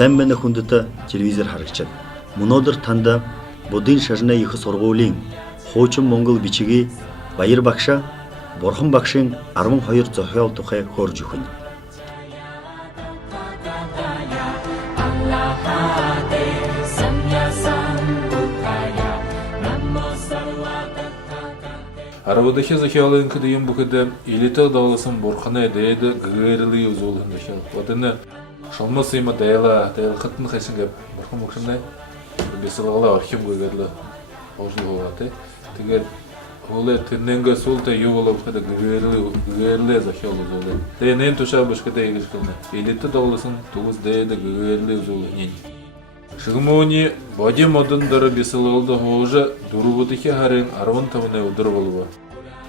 Сайн байна хүндэт телевизээр харагчид. Өнөөдөр танд Будын шашны их сургуулийн хуучин монгол бичгийн Баяр багш, Бурхан багшийн 12 зохиол тухай хөөрж өгнө. Арабадахи зохиолын кдийм бүхэдэ илэтэг дагуулсан Бурханы дээд гэгэрли үзүүлэн зохиол. Одны шалмас има дайла хатны хайсан гэв Бурхан багшнаа бисэлгала архив гэгэрли ожлуугатай. Тэгээд хууле тэрнэнгэ суулта юу болов гэдэг гэгэрли зохиол үзүүлэн. Тэгээд нэм тушаа бушкэдэ ингэж гэнэ. Илэтэг дагуулсан түгс дээд гэгэрли үзүүлэн. Шигмөний боди модон дара бисэлгалда хоожа дурвудахи харын 15-ны өдөр болов.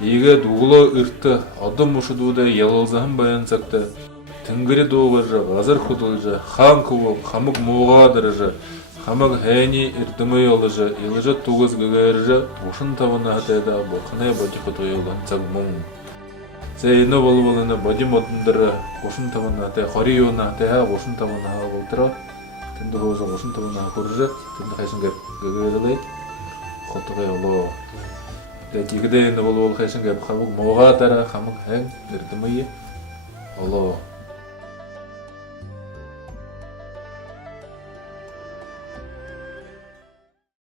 Ийгээд углоо эрт одон мушдуудаа ялгалзахан баян цагта тэнгэрэ дуугарж газар хөдөлж хаан ков хамаг муугаадэрж хамаг хайны эрдэмэй олж ялж тугас гэгэрж ушин тавна хатайда Бурханы бодиход уялган цаг мөн. Зэйнэ болволны боди модон дара ушин тавна хатай хори юуна хатай ушин тавна болтроо тэнд хоожо ушин тавна хурж тэнд хайсан гэгэрэлээ хотгоо явлоо. Тэгээд игдээ энэ бол хайсан хамаг муугаадара хамаг хэн эрдэмэй олоо